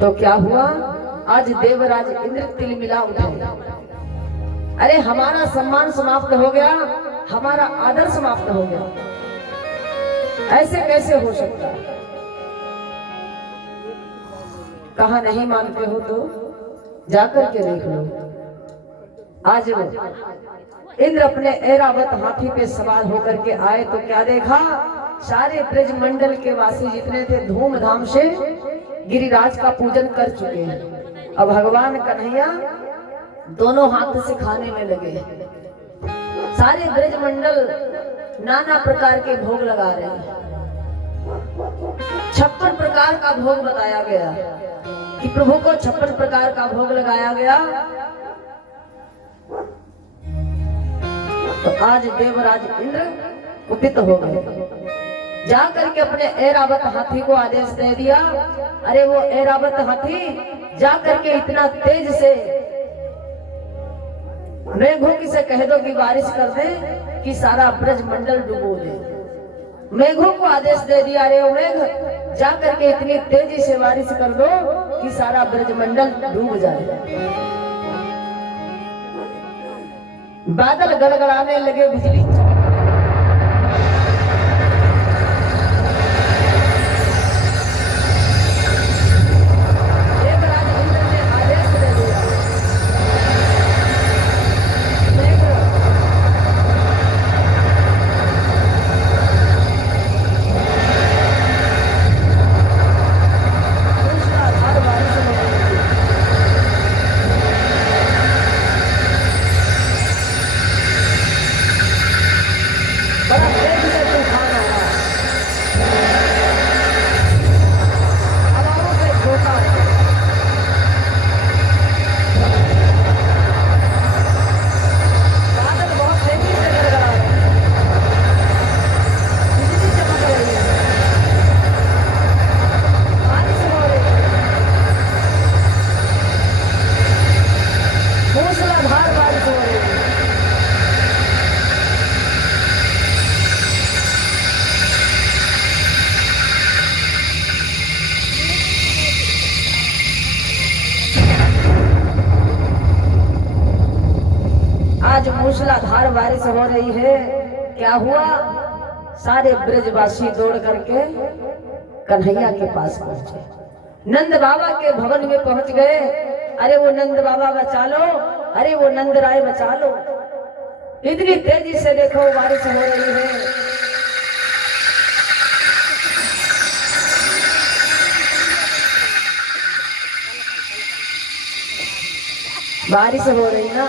तो क्या हुआ, आज देवराज इंद्र तिलमिला उठे। अरे हमारा सम्मान समाप्त हो गया, हमारा आदर समाप्त हो गया, ऐसे कैसे हो सकता। कहा नहीं मानते हो तो जाकर के देख लो। आज इंद्र अपने ऐरावत हाथी पे सवार होकर के आए तो क्या देखा, सारे ब्रज मंडल के वासी जितने थे धूमधाम से गिरिराज का पूजन कर चुके हैं। अब भगवान कन्हैया दोनों हाथ से खाने में लगे। सारे ब्रज मंडल नाना प्रकार के भोग लगा रहे हैं। 56 प्रकार का भोग बताया गया कि प्रभु को 56 प्रकार का भोग लगाया गया। तो आज देवराज इंद्र कुपित हो गए, जाकर के अपने ऐरावत हाथी को आदेश दे दिया। अरे वो ऐरावत हाथी जाकर के इतना तेज से मेघों की से कह दो कि बारिश कर दे कि सारा ब्रज मंडल डुबो दे। मेघों को आदेश दे दिया, अरे वो मेघ जाकर के इतनी तेजी से बारिश कर दो कि सारा ब्रज मंडल डूब जाए। बादल गड़गड़ाने लगे, बिजली मूसलाधार बारिश हो रही है। क्या हुआ, सारे ब्रजवासी दौड़ करके कन्हैया के पास पहुंचे, नंद बाबा के भवन में पहुंच गए। अरे वो नंद बाबा बचा लो, अरे वो नंद राय बचा लो। इतनी तेजी से देखो बारिश हो रही है। बारिश हो रही ना,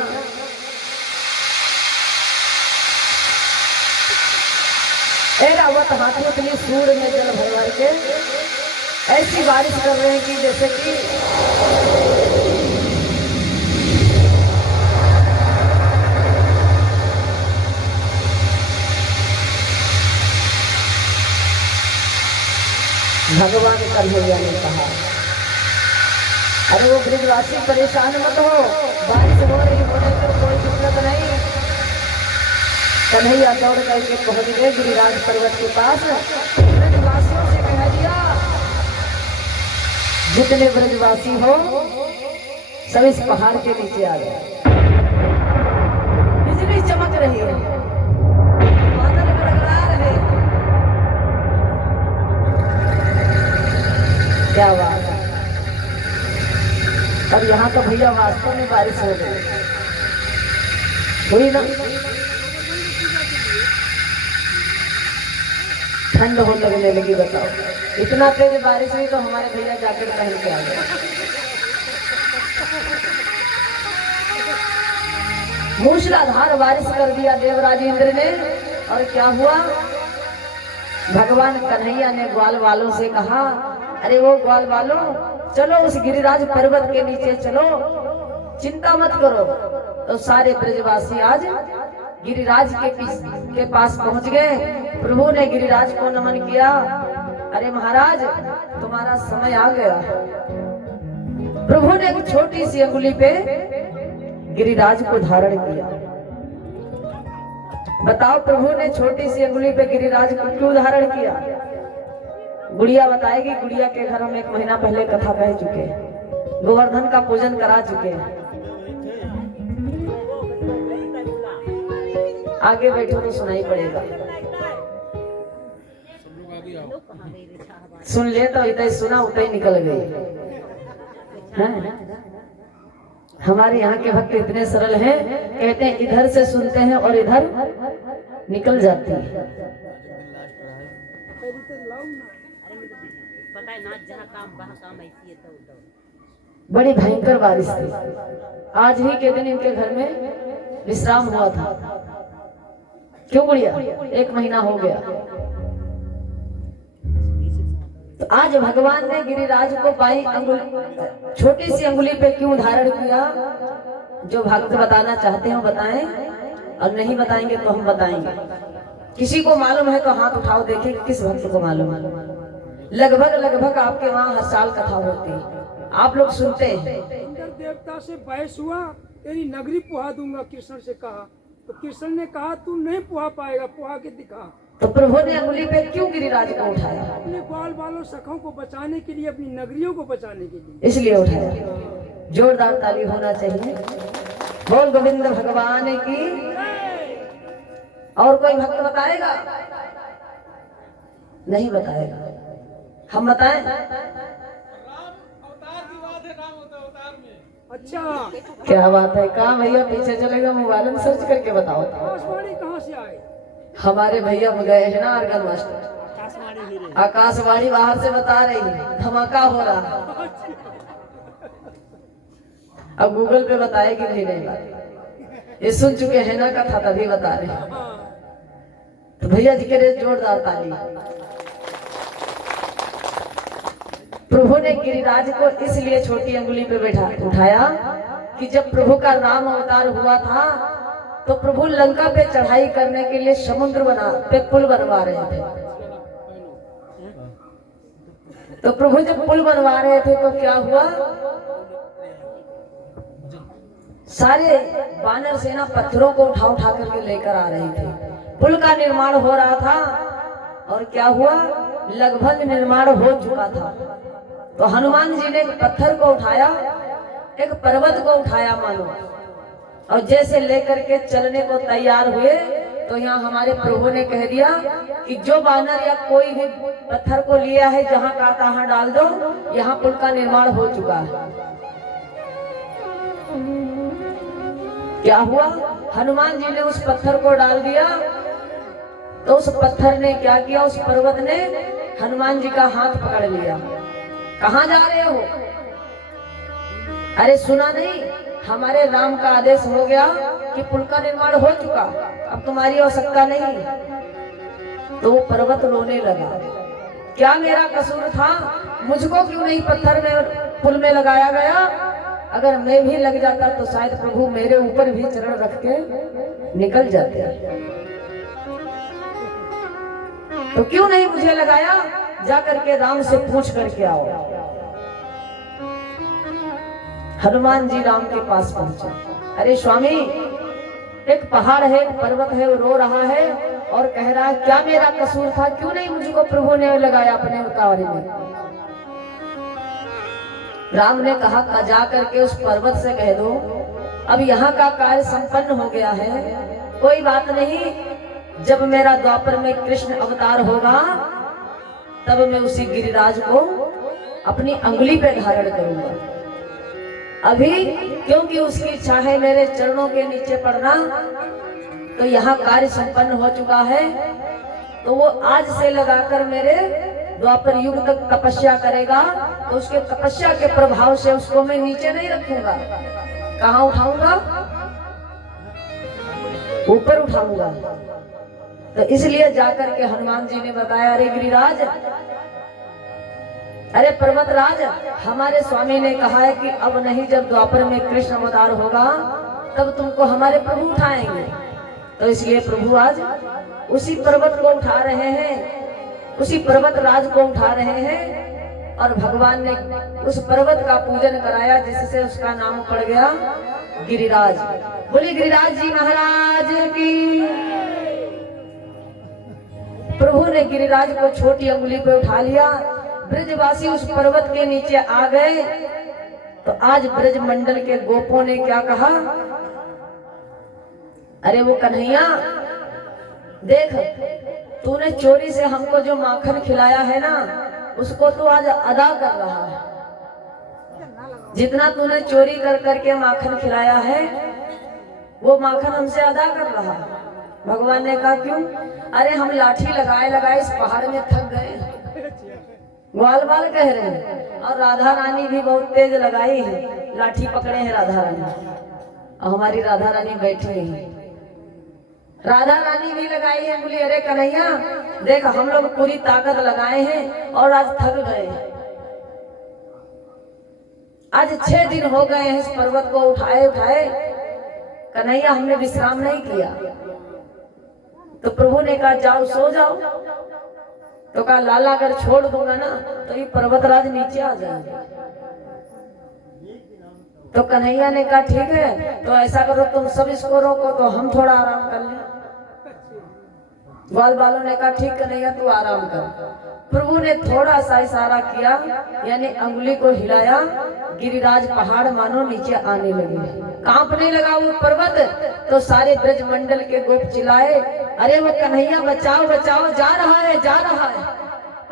ऐरावत हाथी अपनी सूंड में जल भर भर के ऐसी बारिश कर रहे हैं कि जैसे कि भगवान कन्हैया ने कहा, अरे वो ब्रजवासी परेशान मत हो, बारिश हो रही होने तो कोई दिक्कत नहीं। कन्हैया दौड़ करके पहुंच गए गिरिराज पर्वत के पास। ब्रजवासियों से कह दिया, जितने ब्रजवासी हो सब इस पहाड़ के नीचे आ गए। बिजली चमक रही है, बादल गड़गड़ा रहे। क्या बात है। अब यहाँ तो भैया वास्तव में बारिश हो गई, हुई ना। ठंड हो लगने लगी। बताओ, इतना तेज बारिश हुई तो हमारे भैया जैकेट पहन के आ गए। मूसलाधार बारिश कर दिया देवराज इंद्र ने। और क्या हुआ, भगवान कन्हैया ने ग्वाल वालों से कहा, अरे वो ग्वाल वालों चलो उस गिरिराज पर्वत के नीचे चलो, चिंता मत करो। तो सारे ब्रजवासी आज गिरिराज के पास पहुंच गए। प्रभु ने गिरिराज को नमन किया, अरे महाराज तुम्हारा समय आ गया। प्रभु ने एक छोटी सी अंगुली पे गिरिराज को धारण किया। बताओ प्रभु ने छोटी सी अंगुली पे गिरिराज को क्यों धारण किया? गुड़िया बताएगी। गुड़िया के घर हम 1 महीना पहले कथा कह चुके हैं, गोवर्धन का पूजन करा चुके हैं। आगे बैठो तो सुनाई पड़ेगा, सुन ले तो इतना सुना उतना ही निकल गई। हमारे यहाँ के भक्त इतने सरल हैं, कहते हैं इधर से सुनते हैं और इधर निकल जाती है। बड़ी भयंकर बारिश थी। आज ही के दिन इनके घर में विश्राम हुआ था। क्यों गुड़िया? 1 महीना हो गया। तो आज भगवान ने गिरिराज को बाई अंगुली, छोटी सी अंगुली पे क्यों धारण किया? जो भक्त बताना चाहते हो बताएं, और नहीं बताएंगे तो हम बताएंगे। किसी को मालूम है तो हाथ उठाओ, देखिए किस भक्त को मालूम है। लगभग आपके वहाँ हर साल कथा होती है, आप लोग सुनते हैं। इंद्र देवता से बहस हुआ, तेरी नगरी पुहा दूंगा, कृष्ण से कहा। तो कृष्ण ने कहा तू नहीं पुहा पाएगा, पुहा के दिखा। तो प्रभु ने अंगुली पे क्यों गिरिराज को उठाया? अपने बाल बालों सखों को बचाने के लिए, अपनी नगरियों को बचाने के लिए इसलिए उठाया। जोरदार ताली होना चाहिए। बोल गोविंद भगवान की। और कोई भक्त बताएगा? नहीं बताएगा, हम बताएं। अच्छा क्या बात है? कहाँ भैया पीछे चलेगा, मोबाइल में सर्च करके बताओ। आकाशवाणी कहाँ से आए? हमारे भैया गए हैं ना आर्गन मास्टर, आकाशवाणी बाहर से बता रही है, धमाका हो रहा। अब गूगल पे बताएगी नहीं बात, ये सुन चुके हैं ना कथा तभी बता रहे हैं। तो भैया जी के लिए जोरदार ताली। प्रभु ने गिरिराज को इसलिए छोटी अंगुली पे बैठा उठाया कि जब प्रभु का राम अवतार हुआ था तो प्रभु लंका पे चढ़ाई करने के लिए समुद्र पे पुल बनवा रहे थे। तो प्रभु जब पुल बनवा रहे थे तो क्या हुआ? सारे वानर सेना पत्थरों को उठा उठा करके लेकर आ रही थी। पुल का निर्माण हो रहा था और क्या हुआ? लगभग निर्माण हो चुका था। तो हनुमान जी ने एक पत्थर को उठाया, एक पर्वत को उठाया मानो, और जैसे लेकर के चलने को तैयार हुए तो यहाँ हमारे प्रभु ने कह दिया कि जो वानर या कोई भी पत्थर को लिया है जहाँ का तहाँ डाल दो, यहाँ पुल का निर्माण हो चुका है। क्या हुआ? हनुमान जी ने उस पत्थर को डाल दिया तो उस पत्थर ने क्या किया? उस पर्वत ने हनुमान जी का हाथ पकड़ लिया। कहाँ जा रहे हो? अरे सुना नहीं, हमारे राम का आदेश हो गया कि पुल का निर्माण हो चुका, अब तुम्हारी आवश्यकता नहीं। तो वो पर्वत रोने लगा, क्या मेरा कसूर था? मुझको क्यों नहीं पत्थर में पुल में लगाया गया? अगर मैं भी लग जाता तो शायद प्रभु मेरे ऊपर भी चरण रख के निकल जाते। तो क्यों नहीं मुझे लगाया? जा करके राम से पूछ करके आओ। हनुमान जी राम के पास पहुंचे। अरे स्वामी, एक पहाड़ है, एक पर्वत है, वो रो रहा है और कह रहा है क्या मेरा कसूर था? क्यों नहीं मुझको प्रभु ने लगाया अपने उतावली में? राम ने कहा जा करके उस पर्वत से कह दो अब यहाँ का कार्य संपन्न हो गया है, कोई बात नहीं, जब मेरा द्वापर में कृष्ण अवतार होगा तब मैं उसी गिरिराज को अपनी अंगुली पे धारण करूंगा। अभी क्योंकि उसकी इच्छा है मेरे चरणों के नीचे पड़ना, तो यहाँ कार्य संपन्न हो चुका है, तो वो आज से लगाकर मेरे द्वापर युग तक तपस्या करेगा, तो उसके तपस्या के प्रभाव से उसको मैं नीचे नहीं रखूंगा। कहाँ उठाऊंगा? ऊपर उठाऊंगा। तो इसलिए जाकर के हनुमान जी ने बताया, अरे गिरिराज, अरे पर्वतराज, हमारे स्वामी ने कहा है कि अब नहीं, जब द्वापर में कृष्ण अवतार होगा तब तुमको हमारे प्रभु उठाएंगे। तो इसलिए प्रभु आज उसी पर्वत को उठा रहे हैं, उसी पर्वत राज को उठा रहे हैं, और भगवान ने उस पर्वत का पूजन कराया जिससे उसका नाम पड़ गया गिरिराज। बोली गिरिराज जी महाराज की। प्रभु ने गिरिराज को छोटी अंगुली पे उठा लिया। ब्रजवासी उस पर्वत के नीचे आ गए। तो आज ब्रज मंडल के गोपों ने क्या कहा, अरे वो कन्हैया देख, तूने चोरी से हमको जो माखन खिलाया है ना, उसको तू आज अदा कर रहा है। जितना तूने चोरी कर करके माखन खिलाया है, वो माखन हमसे अदा कर रहा है। भगवान ने कहा क्यों? अरे हम लाठी लगाए लगाए इस पहाड़ में थक गए। ग्वाल बाल कह रहे हैं। और राधा रानी भी बहुत तेज लगाई है, लाठी पकड़े हैं राधा रानी। और हमारी राधा रानी बैठी है, राधा रानी भी लगाई है बोली, अरे कन्हैया देख, हम लोग पूरी ताकत लगाए हैं और आज थक गए। आज 6 दिन हो गए हैं इस पर्वत को उठाए उठाए, कन्हैया हमने विश्राम नहीं किया। तो प्रभु ने कहा जाओ सो जाओ। तो कहा लाला अगर छोड़ दूंगा ना तो ये पर्वतराज नीचे आ जाएंगे। तो कन्हैया ने कहा ठीक है, तो ऐसा करो तुम सब इसको रोको तो हम थोड़ा आराम कर लें। ग्वाल बालों ने कहा ठीक कन्हैया तू आराम कर। प्रभु ने थोड़ा सा इशारा किया, यानी अंगुली को हिलाया, गिरिराज पहाड़ मानो नीचे आने लगे, कांपने लगा वो पर्वत। तो सारे ब्रज मंडल के गोप चिल्लाए, अरे वो कन्हैया बचाओ बचाओ, जा रहा है जा रहा है,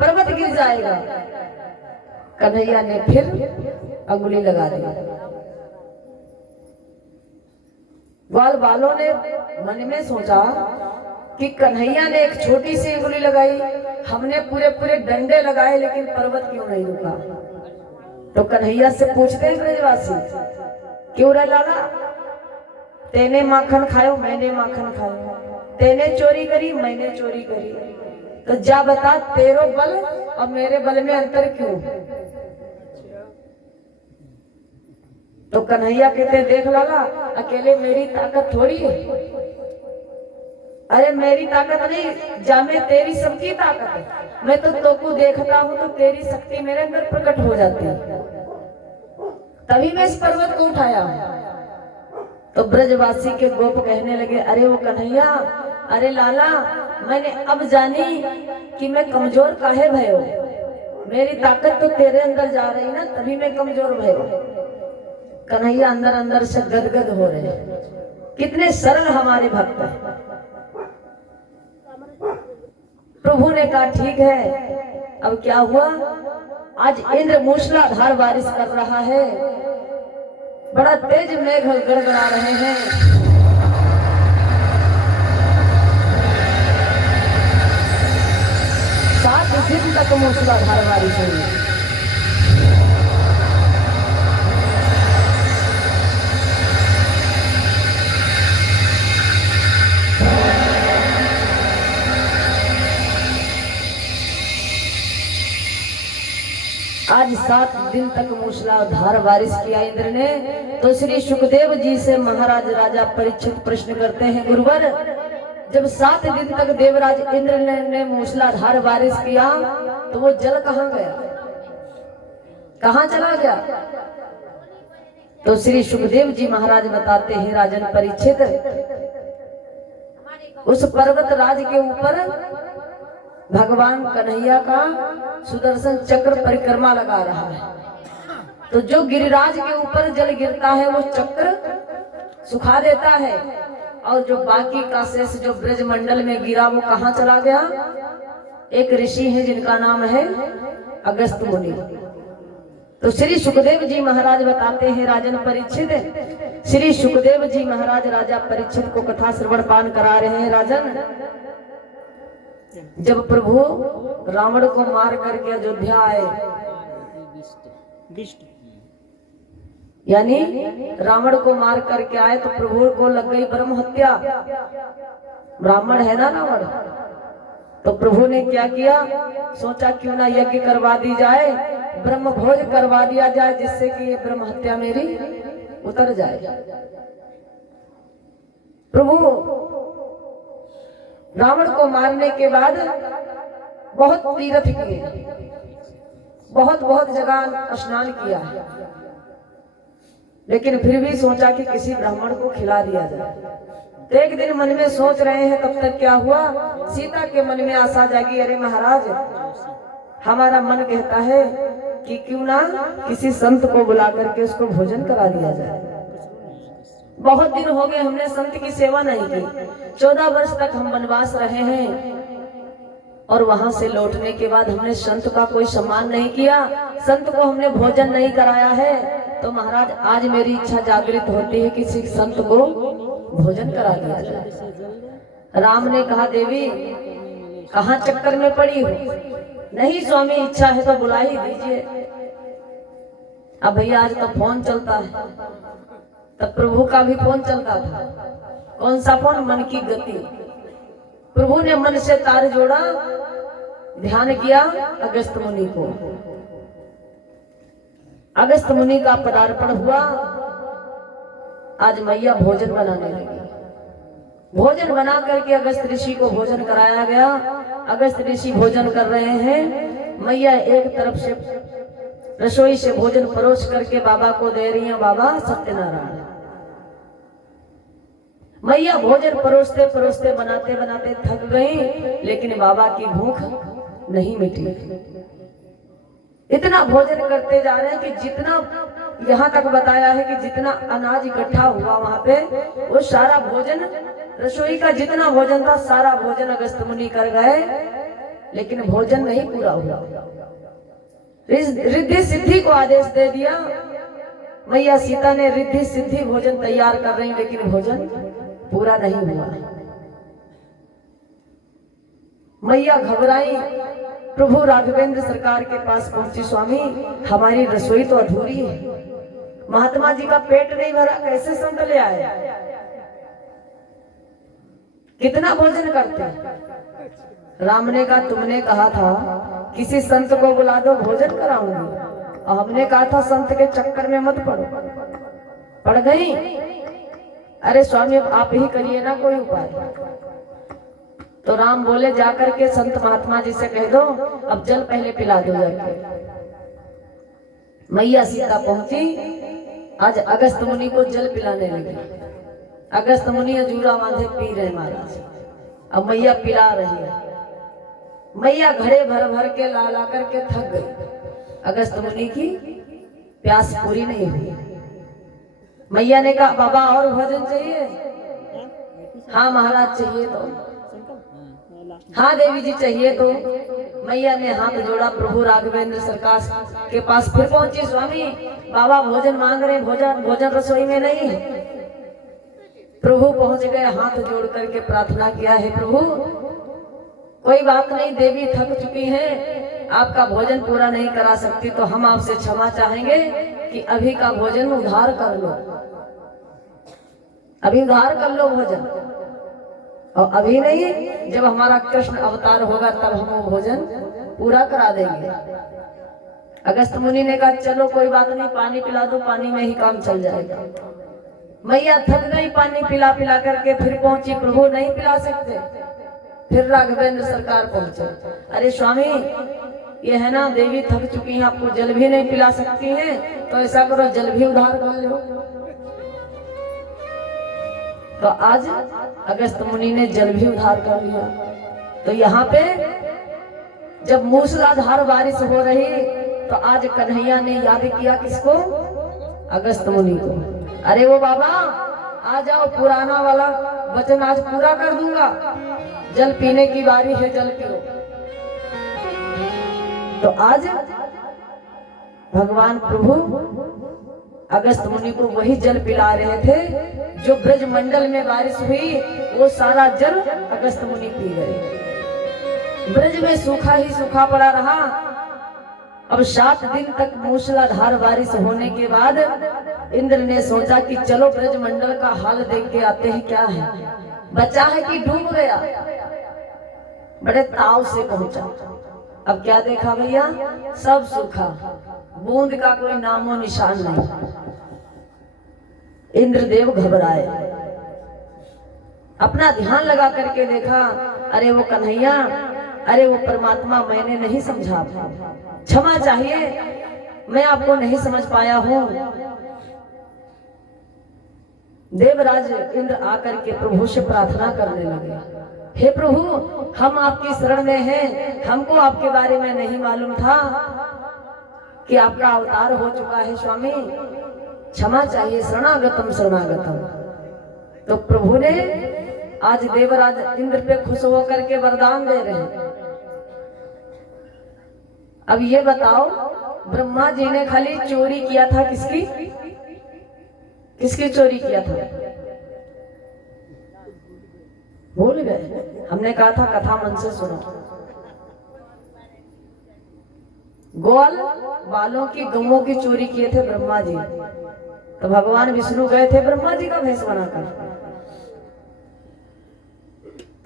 पर्वत गिर जाएगा। कन्हैया ने फिर अंगुली लगा दी। ग्वाल बालों ने मन में सोचा कि कन्हैया ने एक छोटी सी अंगुली लगाई, हमने पूरे पूरे डंडे लगाए लेकिन पर्वत क्यों नहीं रुका। तो कन्हैया से पूछते हैं ब्रजवासी, क्यों रे लाला, तेने माखन खायो मैंने माखन खायो, तेने चोरी करी मैंने चोरी करी, तो जा बता तेरो बल और मेरे बल में अंतर क्यों। तो कन्हैया कहते देख लाला, अकेले मेरी ताकत थोड़ी है, अरे मेरी ताकत नहीं जामे तेरी सबकी ताकत है। मैं तो तोको देखता हूँ तो तेरी शक्ति मेरे अंदर प्रकट हो जाती है, तभी मैं इस पर्वत को उठाया। तो ब्रजवासी के गोप कहने लगे, अरे वो कन्हैया, अरे लाला मैंने अब जानी कि मैं कमजोर काहे भयो, मेरी ताकत तो तेरे अंदर जा रही ना, तभी मैं कमजोर भयो। कन्हैया अंदर अंदर से गदगद हो रहे हैं, कितने सरल हमारे भक्त हैं। प्रभु ने कहा ठीक है। अब क्या हुआ, आज इंद्र मूसलाधार बारिश कर रहा है, बड़ा तेज मेघ गड़गड़ा रहे हैं। 7 दिन तक मूसलाधार बारिश हुई। आज 7 दिन तक मूसलाधार बारिश किया इंद्र ने। तो श्री सुखदेव जी से महाराज राजा परीक्षित प्रश्न करते हैं, गुरुवर जब 7 दिन तक देवराज इंद्र ने मूसलाधार बारिश किया तो वो जल कहाँ गया, कहाँ चला गया। तो श्री सुखदेव जी महाराज बताते हैं, राजन परीक्षित, उस पर्वत राज के ऊपर भगवान कन्हैया का सुदर्शन चक्र परिक्रमा लगा रहा है। तो जो गिरिराज के ऊपर जल गिरता है वो चक्र सुखा देता है, और जो बाकी का शेष जो ब्रज मंडल में गिरा वो कहाँ चला गया। एक ऋषि है जिनका नाम है अगस्त मुनि। तो श्री सुखदेव जी महाराज बताते हैं, राजन परीक्षित, श्री सुखदेव जी महाराज राजा परीक्षित को कथा श्रवण पान करा रहे हैं। राजन, जब प्रभु रावण को मार करके अयोध्या आए, यानी रावण को मार करके आए, तो प्रभु को लग गई ब्रह्म हत्या। ब्राह्मण है ना रावण। तो प्रभु ने क्या किया, सोचा क्यों ना यज्ञ करवा दी जाए, ब्रह्म भोज करवा दिया जाए, जिससे कि ये ब्रह्म हत्या मेरी उतर जाए। प्रभु रावण को मारने के बाद बहुत तीर्थ किए, बहुत बहुत जगह स्नान किया है, लेकिन फिर भी सोचा कि किसी ब्राह्मण को खिला दिया जाए। तो एक दिन मन में सोच रहे हैं, तब तक क्या हुआ, सीता के मन में आशा जागी, अरे महाराज हमारा मन कहता है कि क्यों ना किसी संत को बुला करके उसको भोजन करा दिया जाए। बहुत दिन हो गए हमने संत की सेवा नहीं की, 14 वर्ष तक हम वनवास रहे हैं और वहां से लौटने के बाद हमने संत का कोई सम्मान नहीं किया, संत को हमने भोजन नहीं कराया है। तो महाराज आज मेरी इच्छा जागृत होती है किसी संत को भोजन करा दिया जाए। राम ने कहा, देवी कहाँ चक्कर में पड़ी हो? नहीं स्वामी, इच्छा है तो बुला ही दीजिए। अब भैया आज तो फोन चलता है, तब प्रभु का भी फोन चलता था। कौन सा फोन? मन की गति। प्रभु ने मन से तार जोड़ा, ध्यान किया अगस्त मुनि को। अगस्त मुनि का पदार्पण हुआ। आज मैया भोजन बनाने लगी। भोजन बना करके अगस्त ऋषि को भोजन कराया गया। अगस्त ऋषि भोजन कर रहे हैं, मैया एक तरफ से रसोई से भोजन परोस करके बाबा को दे रही हैं। बाबा सत्यनारायण। मैया भोजन परोसते परोसते बनाते बनाते थक गई, लेकिन बाबा की भूख नहीं मिटी। इतना भोजन करते जा रहे हैं कि जितना यहाँ तक बताया है कि जितना अनाज इकट्ठा हुआ वहां पे, वो सारा भोजन, रसोई का जितना भोजन था सारा भोजन अगस्त मुनि कर गए, लेकिन भोजन नहीं पूरा हुआ। रिद्धि सिद्धि को आदेश दे दिया। मैया सीता ने रिद्धि सिद्धि भोजन तैयार कर रही, लेकिन भोजन पूरा नहीं हुआ। मैया घबराई, प्रभु राघवेंद्र सरकार के पास पहुंची। स्वामी हमारी रसोई तो अधूरी है, महात्मा जी का पेट नहीं भरा, कैसे संत ले आए? कितना भोजन करते? राम ने कहा, तुमने कहा था किसी संत को बुला दो, भोजन कराऊंगी, और हमने कहा था संत के चक्कर में मत पड़ो। पड़ गई? अरे स्वामी अब आप ही करिए ना कोई उपाय। तो राम बोले, जाकर के संत महात्मा जी से कह दो अब जल पहले पिला दो जाके। मैया सीता पहुंची। आज अगस्त मुनि को जल पिलाने लगी। अगस्त मुनि अजूरा बांधे पी रहे महाराज। अब मैया पिला रही है। मैया घड़े भर भर के ला ला करके थक गई। अगस्त मुनि की प्यास पूरी नहीं हुई। मैया ने कहा, बाबा और भोजन चाहिए? हाँ महाराज चाहिए। तो हाँ देवी जी चाहिए। तो मैया ने हाथ जोड़ा, प्रभु राघवेंद्र सरकार के पास फिर पहुंची। स्वामी बाबा भोजन मांग रहे, भोजन रसोई में नहीं है। प्रभु पहुंच गए, हाथ जोड़ करके प्रार्थना किया, है प्रभु कोई बात नहीं, देवी थक चुकी हैं, आपका भोजन पूरा नहीं करा सकती, तो हम आपसे क्षमा चाहेंगे कि अभी का भोजन उधार कर लो, अभी उधार कर लो भोजन, और अभी नहीं, जब हमारा कृष्ण अवतार होगा तब हम वो भोजन पूरा करा देंगे। अगस्त मुनि ने कहा, चलो कोई बात नहीं, पानी पिला दो, पानी में ही काम चल जाएगा। मैया थक गई, पानी पिला पिला करके फिर पहुंची। प्रभु नहीं पिला सकते। फिर राघवेंद्र सरकार पहुंचे। अरे स्वामी ये है ना, देवी थक चुकी हैं, आपको जल भी नहीं पिला सकती हैं, तो ऐसा करो जल भी उधार कर लो। तो आज अगस्त मुनि ने जल भी उधार कर लिया। तो यहाँ पे जब मूसलाधार बारिश हो रही, तो आज कन्हैया ने याद किया किसको? अगस्त मुनि को। अरे वो बाबा आ जाओ, पुराना वाला वचन आज पूरा कर दूंगा, जल पीने की बारी है, जल पियो। तो आज भगवान प्रभु अगस्त मुनि को वही जल पिला रहे थे जो ब्रज मंडल में बारिश हुई, वो सारा जल अगस्त मुनि पी गए। ब्रज में सूखा ही सूखा पड़ा रहा। अब 7 दिन तक मूसलाधार बारिश होने के बाद इंद्र ने सोचा कि चलो ब्रज मंडल का हाल देख के आते हैं, क्या है, बचा है कि डूब गया। बड़े ताव से पहुंचा। अब क्या देखा भैया? सब सूखा, बूंद का कोई नामो निशान नहीं। इंद्रदेव घबराए, अपना ध्यान लगा करके देखा, अरे वो कन्हैया, अरे वो परमात्मा, मैंने नहीं समझा, क्षमा चाहिए, मैं आपको नहीं समझ पाया हूं। देवराज इंद्र आकर के प्रभु से प्रार्थना करने लगे, हे प्रभु, हम आपकी शरण में हैं, हमको आपके बारे में नहीं मालूम था कि आपका अवतार हो चुका है स्वामी, क्षमा चाहिए, शरणागतम शरणागतम। तो प्रभु ने आज देवराज इंद्र पे खुश होकर के वरदान दे रहे हैं। अब ये बताओ, ब्रह्मा जी ने खाली चोरी किया था, किसकी चोरी किया था? भूल गए? हमने कहा था कथा मन से सुनो। ग्वाल बालों की गौओं की चोरी किए थे ब्रह्मा जी। तो भगवान विष्णु गए थे ब्रह्मा जी का भेष बनाकर।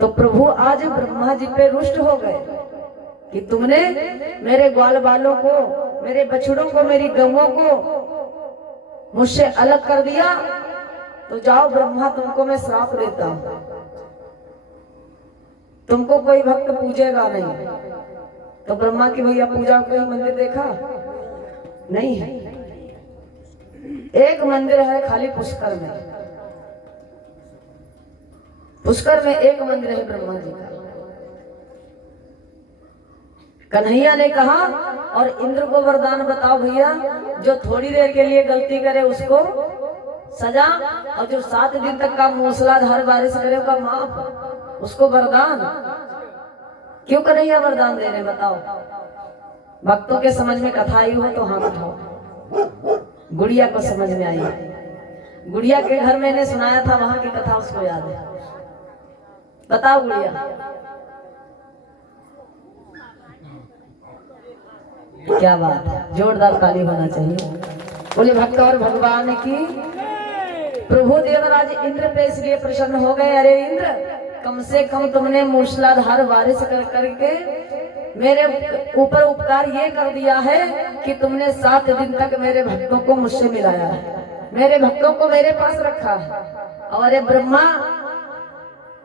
तो प्रभु आज ब्रह्मा जी पे रुष्ट हो गए कि तुमने मेरे ग्वाल बालों को, मेरे बछड़ों को, मेरी गौओं को मुझसे अलग कर दिया, तो जाओ ब्रह्मा, तुमको मैं श्राप देता हूं, तुमको कोई भक्त पूजेगा नहीं। तो ब्रह्मा की भैया पूजा कोई मंदिर देखा नहीं है, एक मंदिर है खाली पुष्कर में। पुष्कर में एक मंदिर है ब्रह्मा जी का। कन्हैया ने कहा और इंद्र को वरदान बताओ भैया, जो थोड़ी देर के लिए गलती करे उसको सजा, और जो 7 दिन तक का मूसलाधार बारिश करे उसका माफ, उसको वरदान। क्यों कन्हैया वरदान दे रहे बताओ? भक्तों के समझ में कथा आई हो तो हाथ उठाओ। गुड़िया को समझ में आई, गुड़िया के घर मैंने सुनाया था, वहां की कथा उसको याद है। बताओ गुड़िया, क्या बात है, जोरदार ताली होना चाहिए। बोले भक्त और भगवान की। प्रभु देवराज इंद्र पे इसलिए प्रसन्न हो गए, अरे इंद्र, कम से कम तुमने मूसलाधार बारिश कर करके मेरे ऊपर उपकार ये कर दिया है कि तुमने 7 दिन तक मेरे भक्तों को मुझसे मिलाया है, मेरे भक्तों को मेरे पास रखा है। और अरे ब्रह्मा,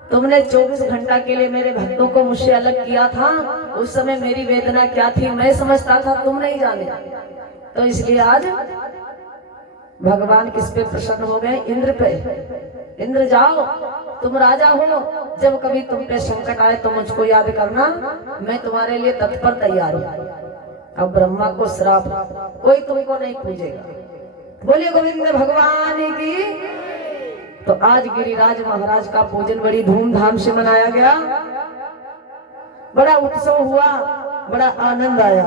तुमने 24 घंटा के लिए मेरे भक्तों को मुझसे अलग किया था, उस समय मेरी वेदना क्या थी मैं समझता था, तुम नहीं जाने। तो इसलिए आज भगवान किस पे प्रसन्न हो गए? इंद्र पे। इंद्र जाओ, तुम राजा हो, जब कभी तुम पे संकट आए तो मुझको याद करना, मैं तुम्हारे लिए तत्पर तैयार हूं। अब ब्रह्मा को श्राप, कोई तुमको नहीं पूजेगा। बोलिए गोविंद भगवान की। तो आज गिरिराज महाराज का पूजन बड़ी धूमधाम से मनाया गया, बड़ा उत्सव हुआ, बड़ा आनंद आया।